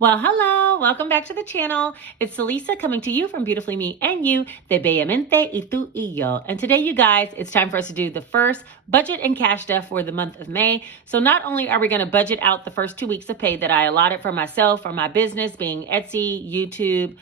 Well, hello, welcome back to the channel. It's Celisa coming to you from Beautifully Me and You, de Bellamente y tú y yo. And today, you guys, it's time for us to do the first budget and cash stuff for the month of May. So not only are we going to budget out the first 2 weeks of pay that I allotted for myself, for my business, being Etsy, YouTube,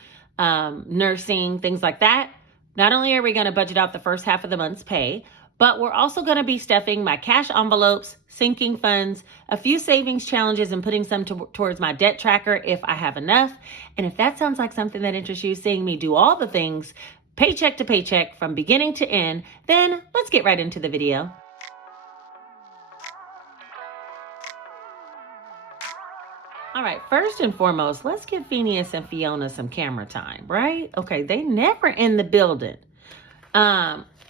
nursing, things like that. Not only are we going to budget out the first half of the month's pay, but we're also going to be stuffing my cash envelopes, sinking funds, a few savings challenges, and putting some towards my debt tracker if I have enough. And if that sounds like something that interests you, seeing me do all the things, paycheck to paycheck, from beginning to end, then let's get right into the video. All right, first and foremost, let's give Phineas and Fiona some camera time, right? Okay, they never in the building.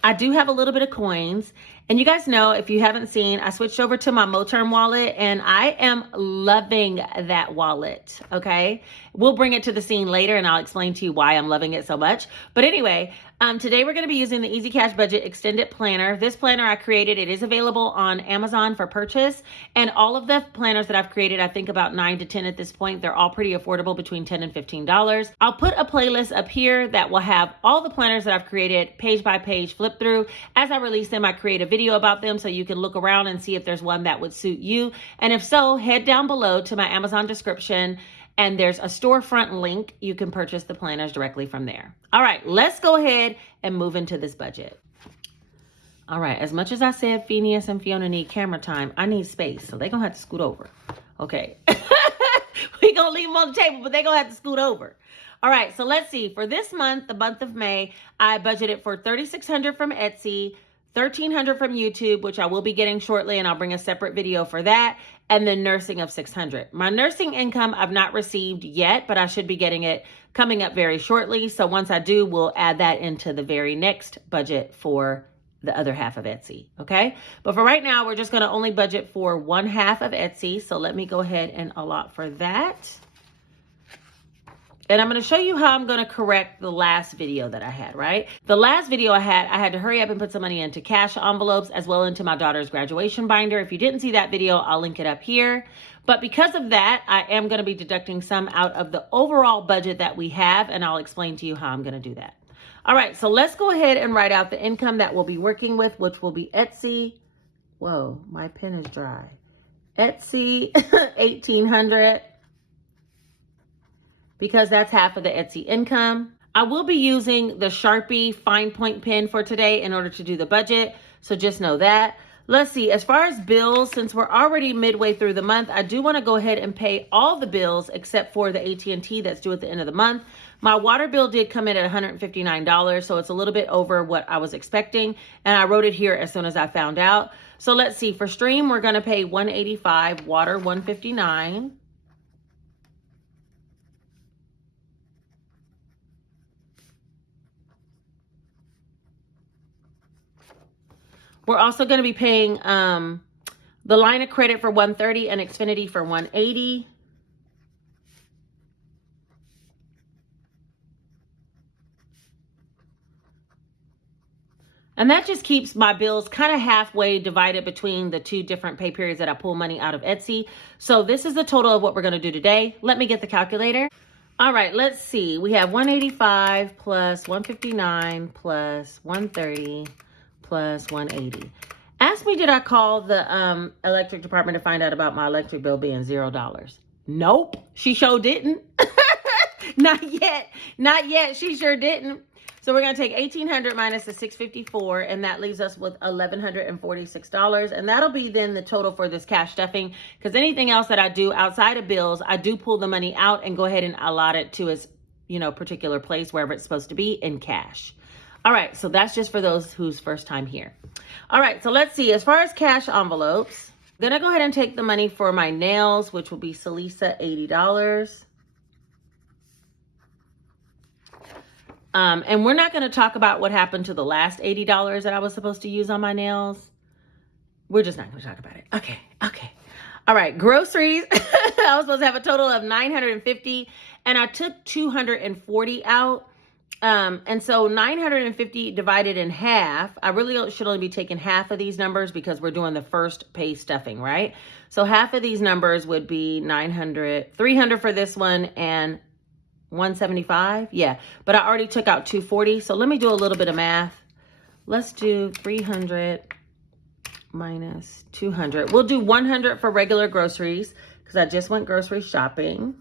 I do have a little bit of coins, and you guys know, if you haven't seen, I switched over to my Moterm wallet, and I am loving that wallet. Okay, we'll bring it to the scene later, and I'll explain to you why I'm loving it so much. But anyway, today we're going to be using the Easy Cash Budget Extended Planner. This planner I created, it is available on Amazon for purchase, and all of the planners that I've created, I think about 9 to 10 at this point, they're all pretty affordable, between $10 and $15. I'll put a playlist up here that will have all the planners that I've created, page by page, flip through. As I release them, I create a video about them so you can look around and see if there's one that would suit you. And if so, head down below to my Amazon description, and there's a storefront link. You can purchase the planners directly from there. All right, let's go ahead and move into this budget. All right, as much as I said Phineas and Fiona need camera time, I need space, so they're gonna have to scoot over. Okay, we're gonna leave them on the table, but they're gonna have to scoot over. All right, so let's see. For this month, the month of May, I budgeted for $3,600 from Etsy, $1,300 from YouTube, which I will be getting shortly, and I'll bring a separate video for that, and then nursing of $600. My nursing income I've not received yet, but I should be getting it coming up very shortly. So once I do, we'll add that into the very next budget for the other half of Etsy, okay? But for right now, we're just gonna only budget for one half of Etsy. So let me go ahead and allot for that. And I'm going to show you how I'm going to correct the last video that I had, right? The last video I had to hurry up and put some money into cash envelopes, as well into my daughter's graduation binder. If you didn't see that video, I'll link it up here. But because of that, I am going to be deducting some out of the overall budget that we have, and I'll explain to you how I'm going to do that. All right, so let's go ahead and write out the income that we'll be working with, which will be Etsy. Whoa, my pen is dry. Etsy, $1,800. Because that's half of the Etsy income. I will be using the Sharpie fine point pen for today in order to do the budget, so just know that. Let's see, as far as bills, since we're already midway through the month, I do want to go ahead and pay all the bills except for the AT&T that's due at the end of the month. My water bill did come in at $159, so it's a little bit over what I was expecting, and I wrote it here as soon as I found out. So let's see, for stream, we're going to pay $185, water $159. We're also going to be paying the line of credit for $130 and Xfinity for $180. And that just keeps my bills kind of halfway divided between the two different pay periods that I pull money out of Etsy. So this is the total of what we're going to do today. Let me get the calculator. All right, let's see. We have 185 plus 159 plus 130 plus 180. Ask me, did I call the electric department to find out about my electric bill being $0? Nope, she sure didn't. Not yet. Not yet. She sure didn't. So we're going to take $1,800 minus the $654, and that leaves us with $1,146. And that'll be then the total for this cash stuffing, because anything else that I do outside of bills, I do pull the money out and go ahead and allot it to its, particular place, wherever it's supposed to be, in cash. All right, so that's just for those who's first time here. All right, so let's see. As far as cash envelopes, I'm going to go ahead and take the money for my nails, which will be Celisa, $80. And we're not going to talk about what happened to the last $80 that I was supposed to use on my nails. We're just not going to talk about it. Okay. All right, groceries. I was supposed to have a total of $950, and I took $240 out. And so 950 divided in half, I really should only be taking half of these numbers because we're doing the first pay stuffing, right? So half of these numbers would be 900, 300 for this one, and 175. Yeah, but I already took out 240. So let me do a little bit of math. Let's do 300 minus 200. We'll do 100 for regular groceries because I just went grocery shopping.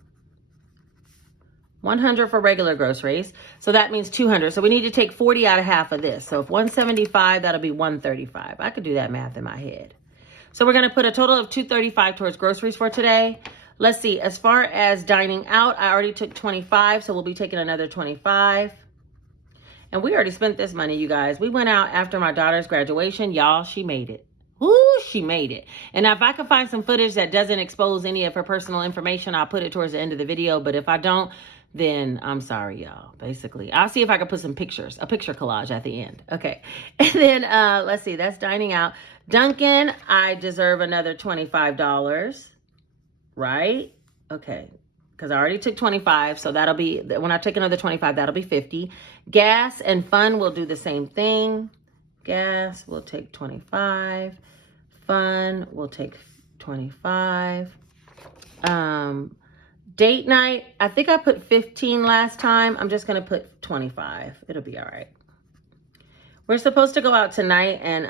100 for regular groceries. So that means 200. So we need to take 40 out of half of this. So if 175, that'll be 135. I could do that math in my head. So we're going to put a total of 235 towards groceries for today. Let's see. As far as dining out, I already took 25. So we'll be taking another 25. And we already spent this money, you guys. We went out after my daughter's graduation. Y'all, she made it. Woo, she made it. And if I can find some footage that doesn't expose any of her personal information, I'll put it towards the end of the video. But if I don't, then I'm sorry, y'all. Basically, I'll see if I can put some pictures, a picture collage at the end. Okay. And then let's see, that's dining out. Dunkin', I deserve another $25, right? Okay. Because I already took 25, so that'll be, when I take another 25, that'll be 50. Gas and fun will do the same thing. Gas will take 25. Fun will take 25. Date night, I think I put 15 last time. I'm just going to put 25. It'll be all right. We're supposed to go out tonight, and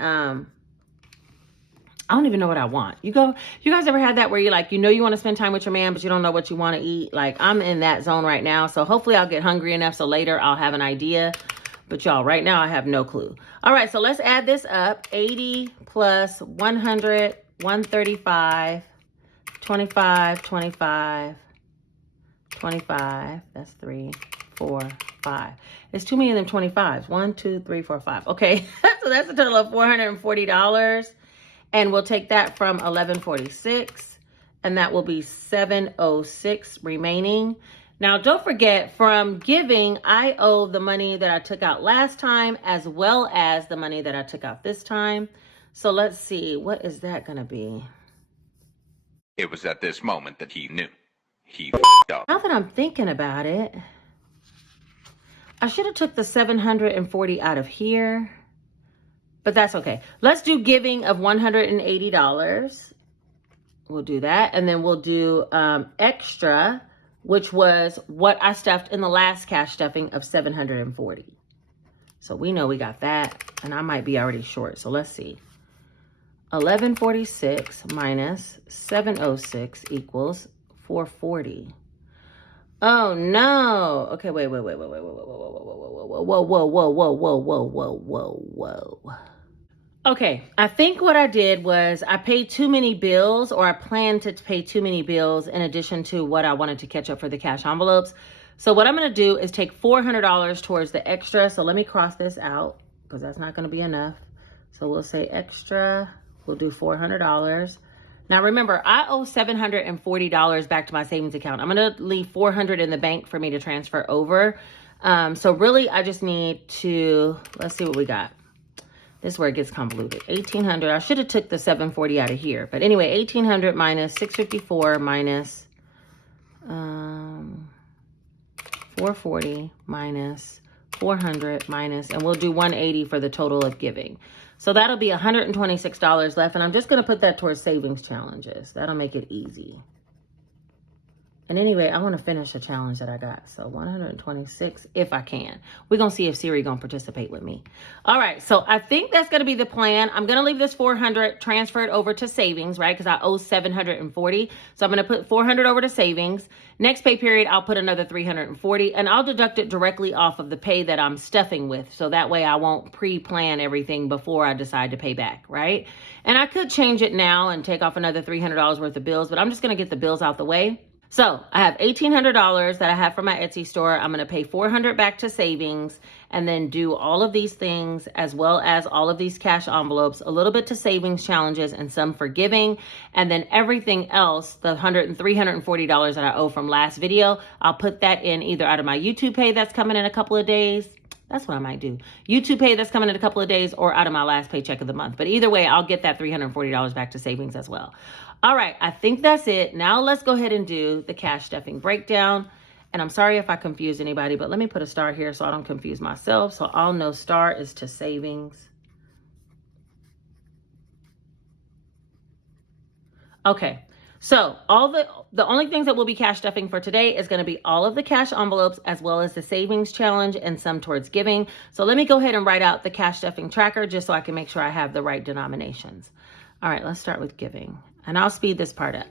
I don't even know what I want. You guys ever had that where you're like, you know you want to spend time with your man, but you don't know what you want to eat? Like, I'm in that zone right now. So hopefully I'll get hungry enough so later I'll have an idea. But y'all, right now I have no clue. All right, so let's add this up. 80 plus 100, 135, 25, 25, 25. That's 3, 4, 5. It's too many of them 25s. 1, 2, 3, 4, 5. Okay, so that's a total of $440. And we'll take that from 1146, and that will be 706 remaining. Now, don't forget, from giving, I owe the money that I took out last time as well as the money that I took out this time. So let's see, what is that going to be? It was at this moment that he knew. He f***ed up. Now that I'm thinking about it, I should have took the 740 out of here. But that's okay. Let's do giving of $180. We'll do that. And then we'll do extra, which was what I stuffed in the last cash stuffing of 740. So we know we got that. And I might be already short. So let's see. 1146 minus 706 equals 440. Oh no. Okay, wait. Whoa. Okay, I think what I did was I paid too many bills, or I planned to pay too many bills in addition to what I wanted to catch up for the cash envelopes. So what I'm going to do is take $400 towards the extra. So let me cross this out because that's not going to be enough. So we'll say extra. We'll do $400. Now remember, I owe $740 back to my savings account. I'm going to leave $400 in the bank for me to transfer over. So really, I just need to, let's see what we got. This is where it gets convoluted. 1,800. I should have took the 740 out of here. But anyway, 1,800 minus 654 minus 440 minus 400 minus, and we'll do 180 for the total of giving. So that'll be $126 left. And I'm just going to put that towards savings challenges. That'll make it easy. And anyway, I want to finish a challenge that I got. So 126 if I can. We're going to see if Siri going to participate with me. All right. So I think that's going to be the plan. I'm going to leave this 400 transferred over to savings, right? Because I owe 740. So I'm going to put 400 over to savings. Next pay period, I'll put another 340, and I'll deduct it directly off of the pay that I'm stuffing with. So that way I won't pre-plan everything before I decide to pay back, right? And I could change it now and take off another $300 worth of bills, but I'm just going to get the bills out the way. So I have $1,800 that I have from my Etsy store. I'm going to pay $400 back to savings and then do all of these things as well as all of these cash envelopes, a little bit to savings challenges and some for giving. And then everything else, the $100 and $340 that I owe from last video, I'll put that in either out of my YouTube pay that's coming in a couple of days. That's what I might do. YouTube pay that's coming in a couple of days, or out of my last paycheck of the month. But either way, I'll get that $340 back to savings as well. All right, I think that's it. Now let's go ahead and do the cash stuffing breakdown. And I'm sorry if I confuse anybody, but let me put a star here so I don't confuse myself. So I'll know star is to savings. Okay. So the only things that we'll be cash stuffing for today is going to be all of the cash envelopes as well as the savings challenge and some towards giving. So let me go ahead and write out the cash stuffing tracker just so I can make sure I have the right denominations. All right, let's start with giving. And I'll speed this part up.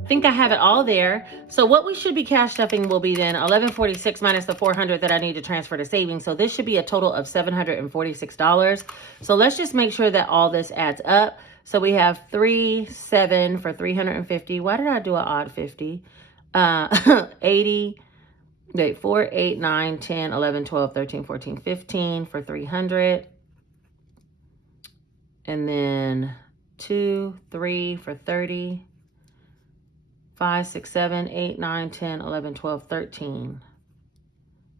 I think I have it all there. So what we should be cash stuffing will be then 1146 minus the 400 that I need to transfer to savings. So this should be a total of $746. So let's just make sure that all this adds up. So we have 7 for 350. Why did I do an odd 50? 80. Wait, 4, 8, 9, 10, 11, 12, 13, 14, 15 for 300. And then 2, 3 for 30. 5, 6, 7, 8, 9, 10, 11, 12, 13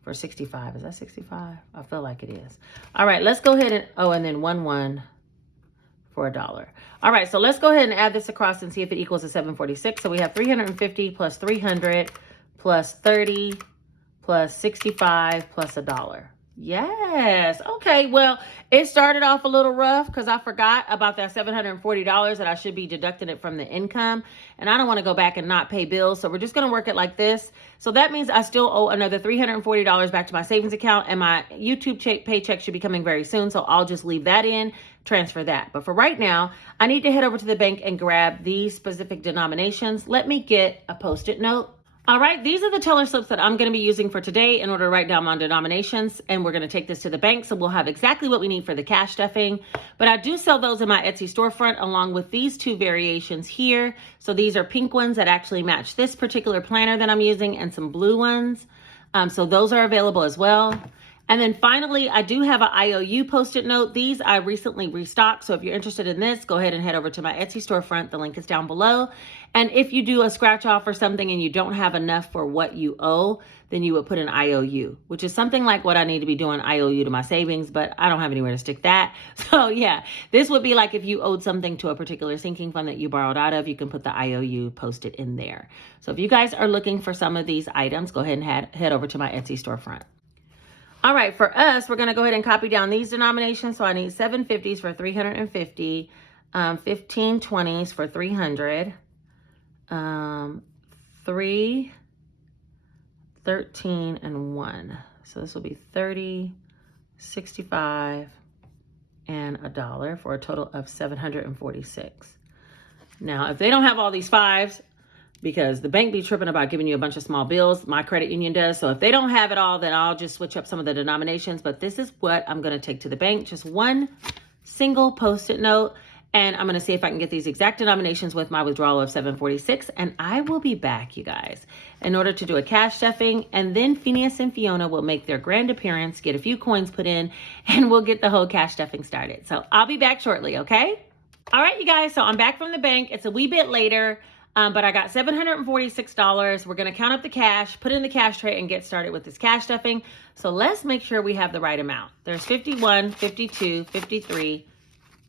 for 65. Is that 65? I feel like it is. All right, let's go ahead and, and then 1 for $1. All right, so let's go ahead and add this across and see if it equals a 746. So we have 350 plus 300 plus 30 plus 65 plus $1. Yes. Okay. Well, it started off a little rough because I forgot about that $740 that I should be deducting it from the income. And I don't want to go back and not pay bills. So we're just going to work it like this. So that means I still owe another $340 back to my savings account, and my YouTube paycheck should be coming very soon. So I'll just leave that in, transfer that. But for right now, I need to head over to the bank and grab these specific denominations. Let me get a Post-it note. All right, these are the teller slips that I'm going to be using for today in order to write down my denominations, and we're going to take this to the bank, so we'll have exactly what we need for the cash stuffing. But I do sell those in my Etsy storefront along with these two variations here. So these are pink ones that actually match this particular planner that I'm using, and some blue ones. So those are available as well. And then finally, I do have an IOU Post-it note. These I recently restocked. So if you're interested in this, go ahead and head over to my Etsy storefront. The link is down below. And if you do a scratch off or something and you don't have enough for what you owe, then you would put an IOU, which is something like what I need to be doing IOU to my savings, but I don't have anywhere to stick that. So yeah, this would be like if you owed something to a particular sinking fund that you borrowed out of, you can put the IOU Post-it in there. So if you guys are looking for some of these items, go ahead and head over to my Etsy storefront. All right, for us, we're going to go ahead and copy down these denominations. So I need 750s for 350, 15 20s for 300, 3, 13, and 1. So this will be 30, 65, and $1 for a total of 746. Now, if they don't have all these fives, because the bank be tripping about giving you a bunch of small bills. My credit union does. So if they don't have it all, then I'll just switch up some of the denominations. But this is what I'm going to take to the bank. Just one single Post-it note. And I'm going to see if I can get these exact denominations with my withdrawal of 746. And I will be back, you guys, in order to do a cash stuffing. And then Phineas and Fiona will make their grand appearance, get a few coins put in, and we'll get the whole cash stuffing started. So I'll be back shortly, okay? All right, you guys. So I'm back from the bank. It's a wee bit later. But I got $746. We're going to count up the cash, put it in the cash tray, and get started with this cash stuffing. So let's make sure we have the right amount. There's 51, 52, 53,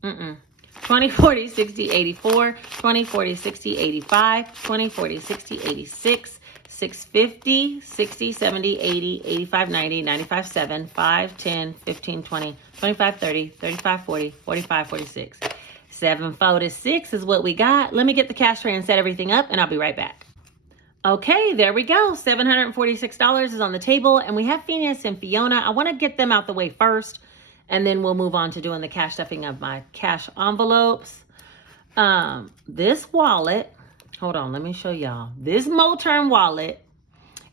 20, 40, 60, 84, 20, 40, 60, 85, 20, 40, 60, 86, 650, 60, 70, 80, 85, 90, 95, 7, 5, 10, 15, 20, 25, 30, 35, 40, 45, 46. 746 is what we got. Let me get the cash tray and set everything up, and I'll be right back. Okay, there we go. $746 is on the table, and we have Phineas and Fiona. I want to get them out the way first, and then we'll move on to doing the cash stuffing of my cash envelopes. This wallet, hold on, let me show y'all. This Moterm wallet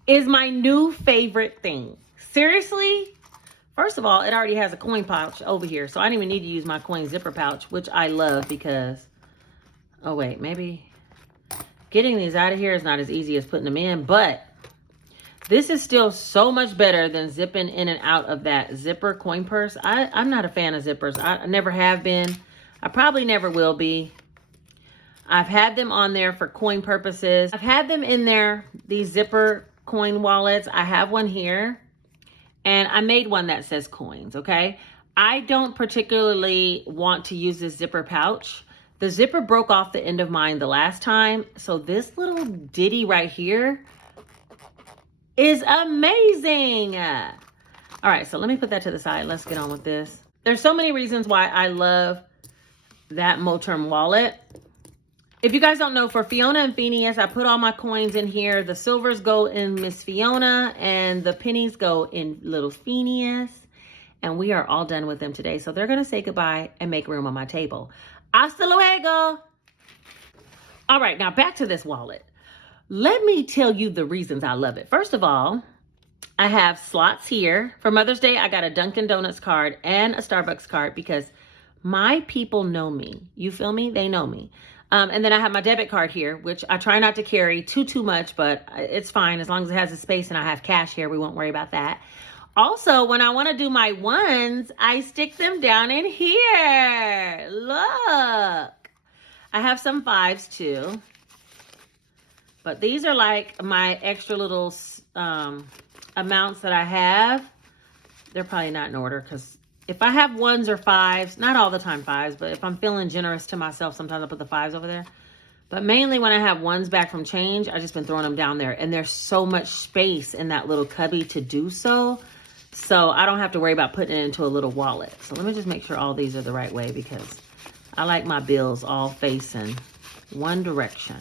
is my new favorite thing. Seriously? First of all, it already has a coin pouch over here, so I don't even need to use my coin zipper pouch, which I love because Oh, wait, maybe getting these out of here is not as easy as putting them in, but this is still so much better than zipping in and out of that zipper coin purse. I'm not a fan of zippers. I never have been. I probably never will be. I've had them on there for coin purposes. I've had them in there, these zipper coin wallets. I have one here, and I made one that says coins, okay? I don't particularly want to use this zipper pouch. The zipper broke off the end of mine the last time, so this little ditty right here is amazing. All right, so let me put that to the side. Let's get on with this. There's so many reasons why I love that Moterm wallet. If you guys don't know, for Fiona and Phineas, I put all my coins in here. The silvers go in Miss Fiona and the pennies go in little Phineas. And we are all done with them today. So they're going to say goodbye and make room on my table. Hasta luego. All right, now back to this wallet. Let me tell you the reasons I love it. First of all, I have slots here. For Mother's Day, I got a Dunkin' Donuts card and a Starbucks card because my people know me. You feel me? They know me. And then I have my debit card here, which I try not to carry too much, but it's fine. As long as it has a space and I have cash here, we won't worry about that. Also, when I want to do my ones, I stick them down in here. Look. I have some fives too. But these are like my extra little amounts that I have. They're probably not in order because if I have ones or fives, not all the time fives, but if I'm feeling generous to myself, sometimes I put the fives over there. But mainly when I have ones back from change, I've just been throwing them down there. And there's so much space in that little cubby to do so. So I don't have to worry about putting it into a little wallet. So let me just make sure all these are the right way because I like my bills all facing one direction.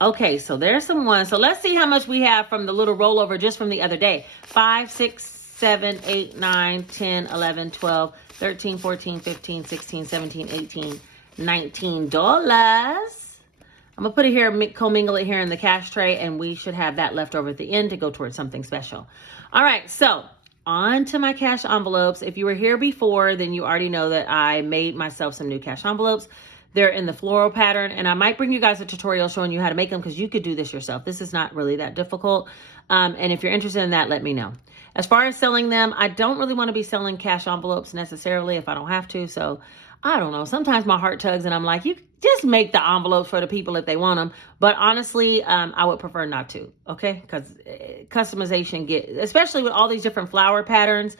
Okay, so there's some ones. So let's see how much we have from the little rollover just from the other day. 5, 6, 7, 8, 9, 10, 11, 12, 13, 14, 15, 16, 17, 18, $19. I'm going to put it here, commingle it here in the cash tray, and we should have that left over at the end to go towards something special. All right, so on to my cash envelopes. If you were here before, then you already know that I made myself some new cash envelopes. They're in the floral pattern, and I might bring you guys a tutorial showing you how to make them because you could do this yourself. This is not really that difficult. And if you're interested in that, let me know. As far as selling them, I don't really want to be selling cash envelopes necessarily if I don't have to. So I don't know. Sometimes my heart tugs and I'm like, you just make the envelopes for the people if they want them. But honestly, I would prefer not to. Okay. Because customization especially with all these different flower patterns,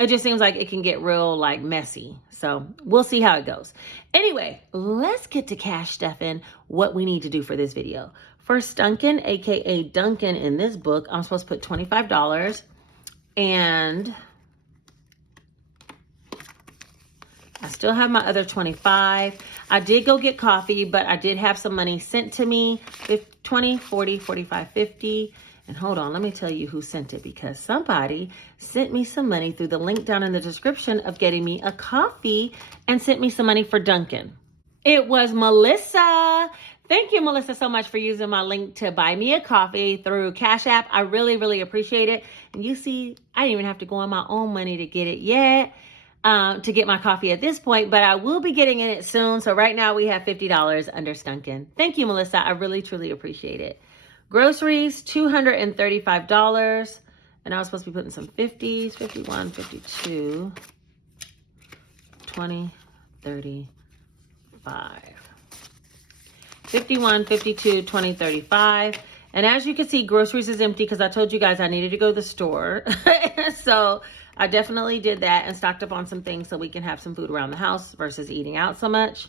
it just seems like it can get real like messy. So we'll see how it goes. Anyway, let's get to cash stuffing what we need to do for this video. First, Duncan, aka Duncan in this book, I'm supposed to put $25. And I still have my other 25. I did go get coffee, but I did have some money sent to me. 20, 40, 45, 50. And hold on, let me tell you who sent it because somebody sent me some money through the link down in the description of getting me a coffee and sent me some money for Duncan. It was Melissa. Thank you, Melissa, so much for using my link to buy me a coffee through Cash App. I really, really appreciate it. And you see, I didn't even have to go on my own money to get it yet, to get my coffee at this point, but I will be getting in it soon. So right now we have $50 under Duncan. Thank you, Melissa. I really, truly appreciate it. Groceries, $235. And I was supposed to be putting some 50s, 51, 52, 20, 35. 51, 52, 20, 35. And as you can see, groceries is empty because I told you guys I needed to go to the store. So I definitely did that and stocked up on some things so we can have some food around the house versus eating out so much.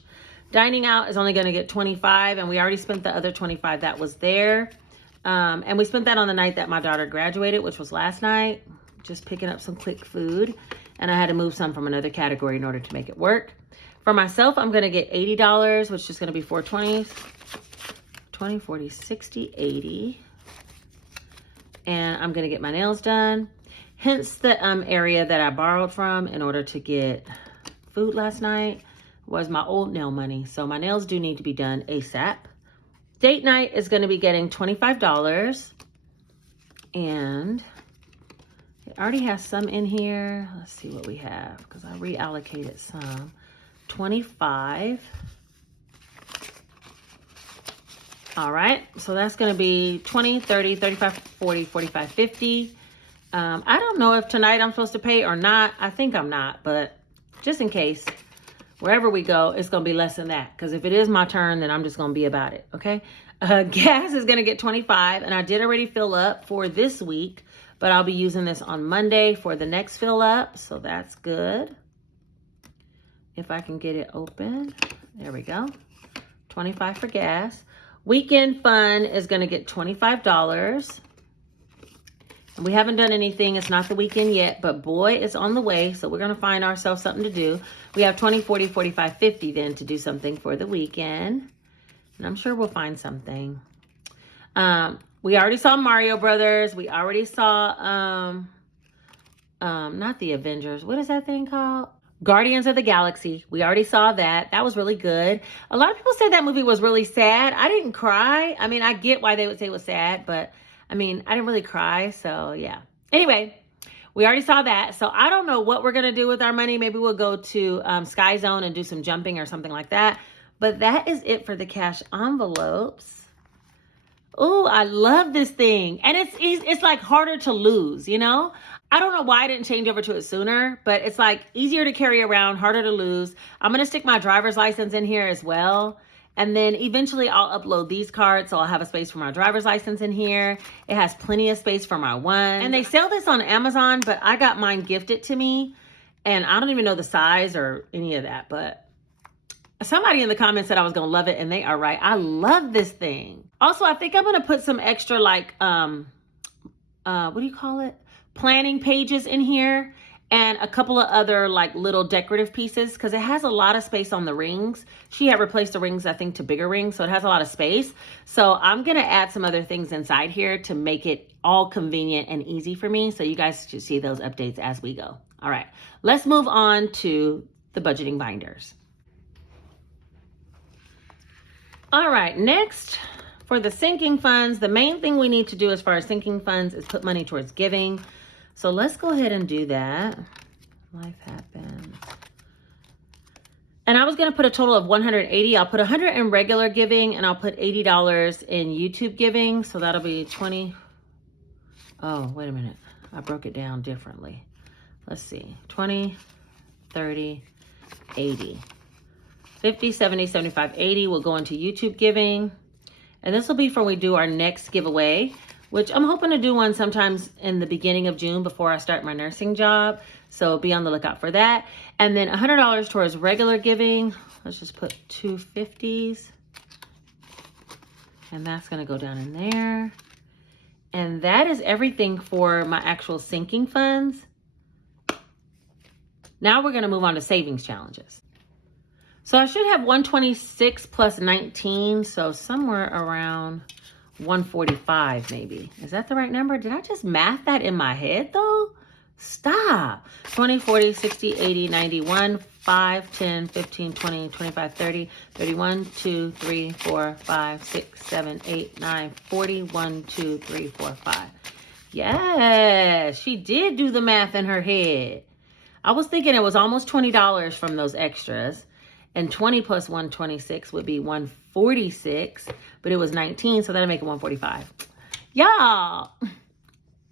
Dining out is only going to get 25, and we already spent the other 25 that was there. And we spent that on the night that my daughter graduated, which was last night, just picking up some quick food. And I had to move some from another category in order to make it work. For myself, I'm going to get $80, which is going to be 420s. 20, 40, 60, 80. And I'm going to get my nails done. Hence the area that I borrowed from in order to get food last night was my old nail money. So my nails do need to be done ASAP. Date night is going to be getting $25. And it already has some in here. Let's see what we have because I reallocated some. 25. All right, so that's going to be 20, 30, 35, 40, 45, 50. I don't know if tonight I'm supposed to pay or not. I think I'm not, but just in case, wherever we go, it's going to be less than that. Because if it is my turn, then I'm just going to be about it, okay? Gas is going to get 25, and I did already fill up for this week, but I'll be using this on Monday for the next fill up, so that's good. If I can get it open. There we go. 25 for gas. Weekend fun is going to get $25. And we haven't done anything. It's not the weekend yet, but boy, it's on the way. So we're going to find ourselves something to do. We have 20, 40, 45, 50 then to do something for the weekend. And I'm sure we'll find something. We already saw Mario Brothers. We already saw, not the Avengers. What is that thing called? Guardians of the Galaxy. We already saw that. That was really good. A lot of people said that movie was really sad. I didn't cry. I mean, I get why they would say it was sad, but I mean, I didn't really cry. So yeah. Anyway, we already saw that. So I don't know what we're going to do with our money. Maybe we'll go to Sky Zone and do some jumping or something like that. But that is it for the cash envelopes. Oh, I love this thing. And it's like harder to lose, you know? I don't know why I didn't change over to it sooner, but it's like easier to carry around, harder to lose. I'm going to stick my driver's license in here as well. And then eventually I'll upload these cards. So I'll have a space for my driver's license in here. It has plenty of space for my one. And they sell this on Amazon, but I got mine gifted to me. And I don't even know the size or any of that, but somebody in the comments said I was going to love it, and they are right. I love this thing. Also, I think I'm going to put some extra like, what do you call it? Planning pages in here, and a couple of other like little decorative pieces, because it has a lot of space on the rings. She had replaced the rings, I think, to bigger rings, so it has a lot of space. So I'm going to add some other things inside here to make it all convenient and easy for me. So you guys should see those updates as we go. All right, let's move on to the budgeting binders. All right, next for the sinking funds, the main thing we need to do as far as sinking funds is put money towards giving. So let's go ahead and do that. Life happens. And I was going to put a total of 180. I'll put 100 in regular giving, and I'll put $80 in YouTube giving. So that'll be 20. Oh, wait a minute. I broke it down differently. Let's see. 20, 30, 80. 50, 70, 75, 80 will go into YouTube giving. And this will be for when we do our next giveaway, which I'm hoping to do one sometimes in the beginning of June before I start my nursing job. So be on the lookout for that. And then $100 towards regular giving. Let's just put 250s. And that's going to go down in there. And that is everything for my actual sinking funds. Now we're going to move on to savings challenges. So I should have 126 plus 19. So somewhere around 145 maybe. Is that the right number? Did I just math that in my head though? Stop. 20, 40, 60, 80, 91, 5, 10, 15, 20, 25, 30, 31, 2, 3, 4, 5, 6, 7, 8, 9, 40, 1, 2, 3, 4, 5. Yes, she did do the math in her head. I was thinking it was almost $20 from those extras. And 20 plus 126 would be 146, but it was 19, so that'll make it 145. Y'all,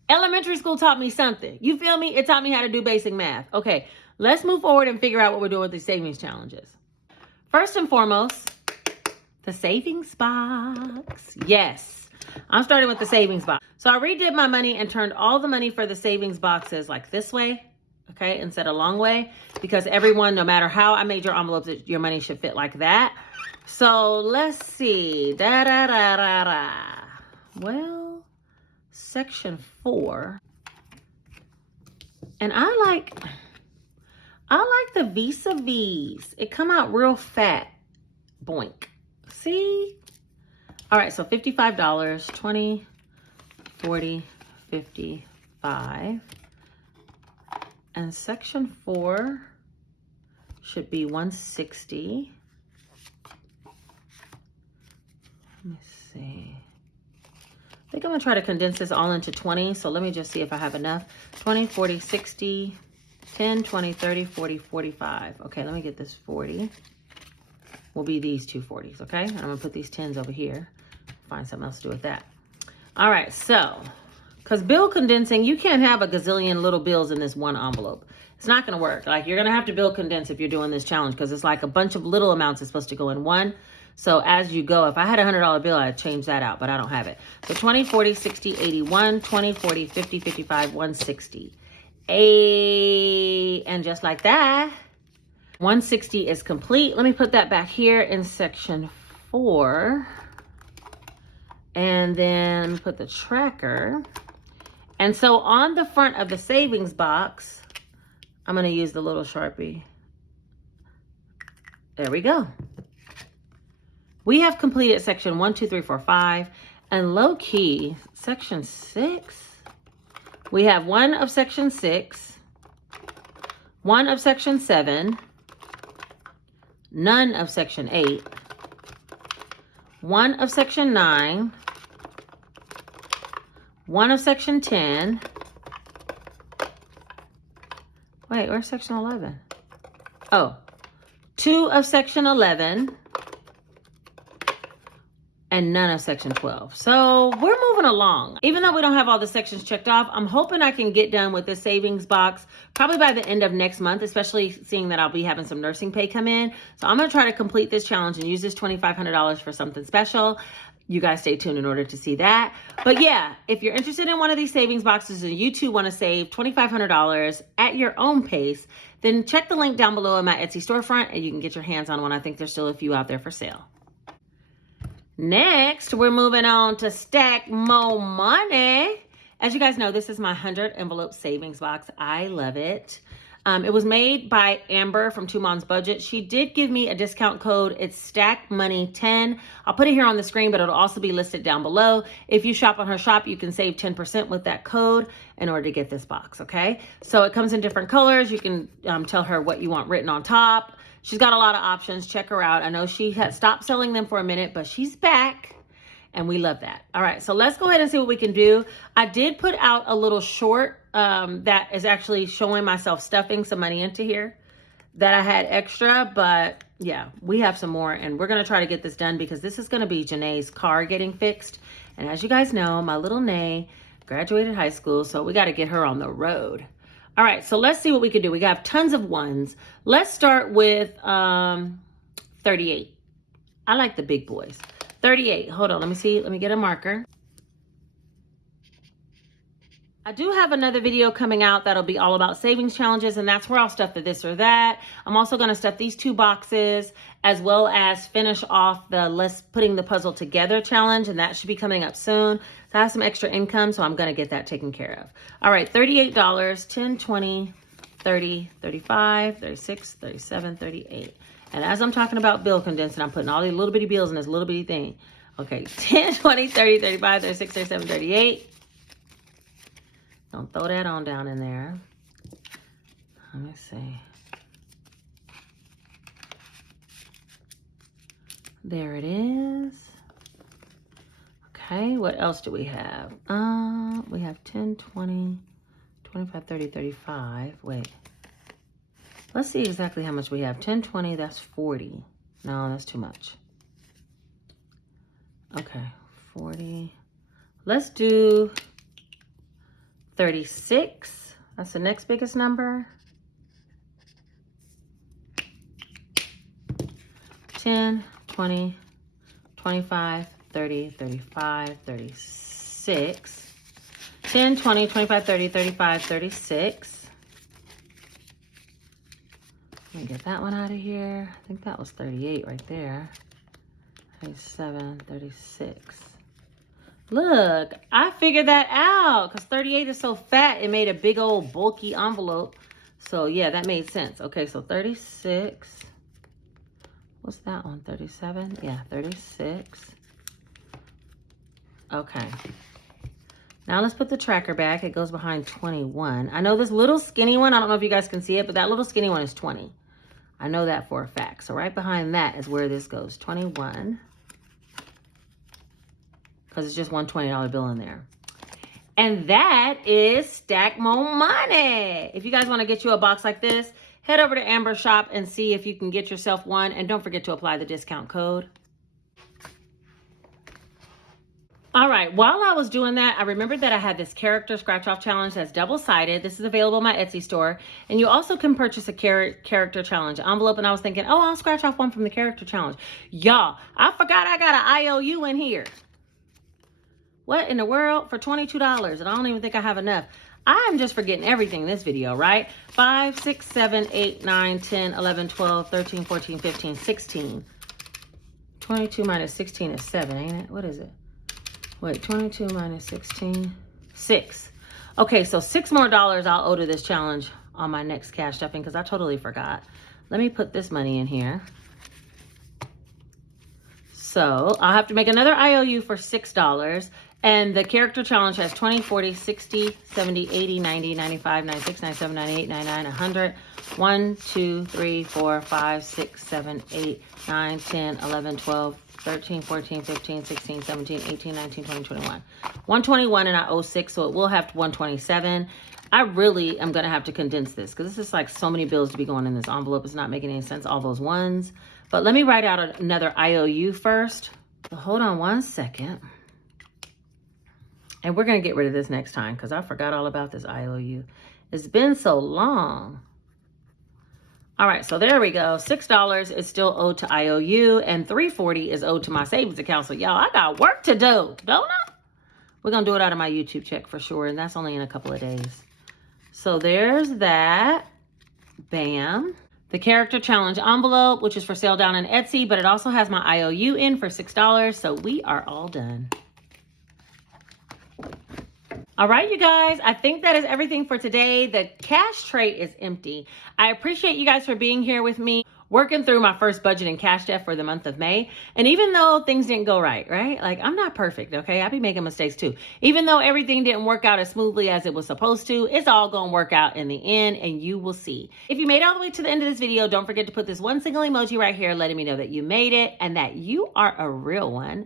elementary school taught me something. You feel me? It taught me how to do basic math. Okay, let's move forward and figure out what we're doing with these savings challenges. First and foremost, the savings box. Yes, I'm starting with the savings box. So I redid my money and turned all the money for the savings boxes like this way. Okay, instead of long way, because everyone, no matter how I made your envelopes, your money should fit like that. So let's see. Well, section 4. And I like the vis-a-vis. It come out real fat. Boink. See? All right, so $55, 20, 40, 55. And section 4 should be 160. Let me see. I think I'm gonna try to condense this all into 20. So let me just see if I have enough. 20, 40, 60, 10, 20, 30, 40, 45. Okay, let me get this 40. Will be these two 40s, okay? And I'm gonna put these 10s over here. find something else to do with that. All right, so, because bill condensing, you can't have a gazillion little bills in this one envelope. It's not going to work. Like, you're going to have to bill condense if you're doing this challenge, because it's like a bunch of little amounts is supposed to go in one. So as you go, if I had a $100 bill, I'd change that out, but I don't have it. So 20, 40, 60, 80, 1, 20, 40, 50, 55, 160. And just like that, 160 is complete. Let me put that back here in section 4. And then put the tracker. And so on the front of the savings box, I'm going to use the little Sharpie. There we go. We have completed section 1, 2, 3, 4, 5. And low key, section 6. We have 1 of section 6, 1 of section 7, none of section 8, 1 of section 9, 1 of section 10. Wait, where's section 11? Oh, 2 of section 11 and none of section 12. So we're moving along. Even though we don't have all the sections checked off, I'm hoping I can get done with this savings box probably by the end of next month, especially seeing that I'll be having some nursing pay come in. So I'm going to try to complete this challenge and use this $2,500 for something special. You guys stay tuned in order to see that. But yeah, if you're interested in one of these savings boxes and you too want to save $2,500 at your own pace, then check the link down below in my Etsy storefront and you can get your hands on one. I think there's still a few out there for sale. Next, we're moving on to Stack Mo Money. As you guys know, this is my 100 envelope savings box. I love it. It was made by Amber from Two Moms Budget. She did give me a discount code. It's Stack Money 10. I'll put it here on the screen, but it'll also be listed down below. If you shop on her shop, you can save 10% with that code in order to get this box, okay? So it comes in different colors. You can tell her what you want written on top. She's got a lot of options. Check her out. I know she had stopped selling them for a minute, but she's back. And we love that. All right, so let's go ahead and see what we can do. I did put out a little short that is actually showing myself stuffing some money into here that I had extra. But yeah, we have some more and we're going to try to get this done because this is going to be Janae's car getting fixed. And as you guys know, my little Nay graduated high school, so we got to get her on the road. All right, so let's see what we can do. We got tons of ones. Let's start with 38. I like the big boys. 38. Hold on, let me see. Let me get a marker. I do have another video coming out that'll be all about savings challenges, and that's where I'll stuff the this or that. I'm also going to stuff these 2 boxes as well as finish off the Let's Putting the Puzzle Together challenge, and that should be coming up soon. So I have some extra income, so I'm going to get that taken care of. All right, $38, 10, 20, 30, 35, 36, 37, 38. And as I'm talking about bill condensing, I'm putting all these little bitty bills in this little bitty thing. Okay, 10, 20, 30, 35, 36, 37, 38. Don't throw that on down in there. Let me see. There it is. Okay, what else do we have? We have 10, 20, 25, 30, 35. Wait. Let's see exactly how much we have. 10, 20, that's 40. No, that's too much. Okay, 40. Let's do 36. That's the next biggest number. 10, 20, 25, 30, 35, 36. 10, 20, 25, 30, 35, 36. Let me get that one out of here. I think that was 38 right there. 37, 36. Look, I figured that out because 38 is so fat. It made a big old bulky envelope. So yeah, that made sense. Okay, so 36. What's that one? 37? Yeah, 36. Okay. Now let's put the tracker back. It goes behind 21. I know this little skinny one, I don't know if you guys can see it, but that little skinny one is 20. I know that for a fact. So right behind that is where this goes, 21. Because it's just one $20 bill in there. And that is Stack Mo Money. If you guys want to get you a box like this, head over to Amber's shop and see if you can get yourself one. And don't forget to apply the discount code. All right, while I was doing that, I remembered that I had this character scratch off challenge that's double-sided. This is available in my Etsy store. And you also can purchase a character challenge envelope. And I was thinking, oh, I'll scratch off one from the character challenge. Y'all, I forgot I got an IOU in here. What in the world? For $22. And I don't even think I have enough. I'm just forgetting everything in this video, right? 5, 6, 7, 8, 9, 10, 11, 12, 13, 14, 15, 16. 22 minus 16 is 7, ain't it? What is it? Wait, 22 minus 16, 6. Okay, so $6 more I'll owe to this challenge on my next cash stuffing because I totally forgot. Let me put this money in here. So I'll have to make another IOU for $6. And the character challenge has 20, 40, 60, 70, 80, 90, 95, 96, 97, 98, 99, 100. 1, 2, 3, 4, 5, 6, 7, 8, 9, 10, 11, 12, 13, 14, 15, 16, 17, 18, 19, 20, 21. 121 and I owe 6, so it will have 127. I really am going to have to condense this because this is like so many bills to be going in this envelope. It's not making any sense, all those ones. But let me write out another IOU first. So hold on one second. And we're going to get rid of this next time because I forgot all about this IOU. It's been so long. All right, so there we go. $6 is still owed to IOU and $3.40 is owed to my savings account. So y'all, I got work to do, don't I? We're going to do it out of my YouTube check for sure. And that's only in a couple of days. So there's that. Bam. The character challenge envelope, which is for sale down in Etsy, but it also has my IOU in for $6. So we are all done. All right, you guys, I think that is everything for today. The cash tray is empty. I appreciate you guys for being here with me, working through my first budget in Cash.app for the month of May. And even though things didn't go right? Like, I'm not perfect, okay? I be making mistakes too. Even though everything didn't work out as smoothly as it was supposed to, it's all gonna work out in the end, and you will see. If you made it all the way to the end of this video, don't forget to put this one single emoji right here letting me know that you made it and that you are a real one.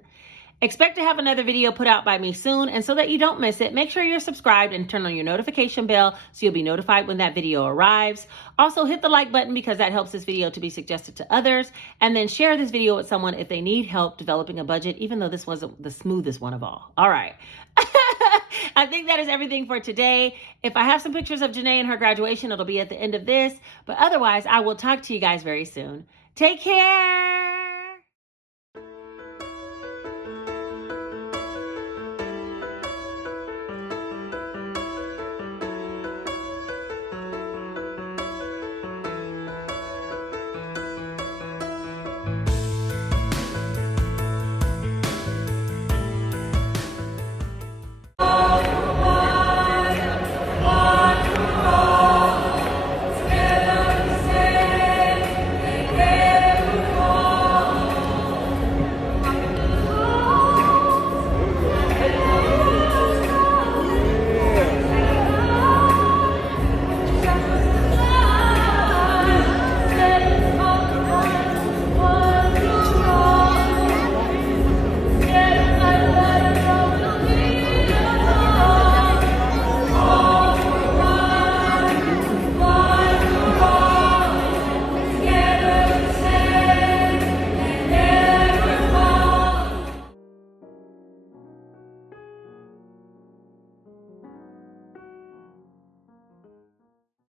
Expect to have another video put out by me soon, and so that you don't miss it, make sure you're subscribed and turn on your notification bell so you'll be notified when that video arrives. Also, hit the like button because that helps this video to be suggested to others, and then share this video with someone if they need help developing a budget, even though this wasn't the smoothest one of all. All right. I think that is everything for today. If I have some pictures of Janae and her graduation, it'll be at the end of this, but otherwise, I will talk to you guys very soon. Take care.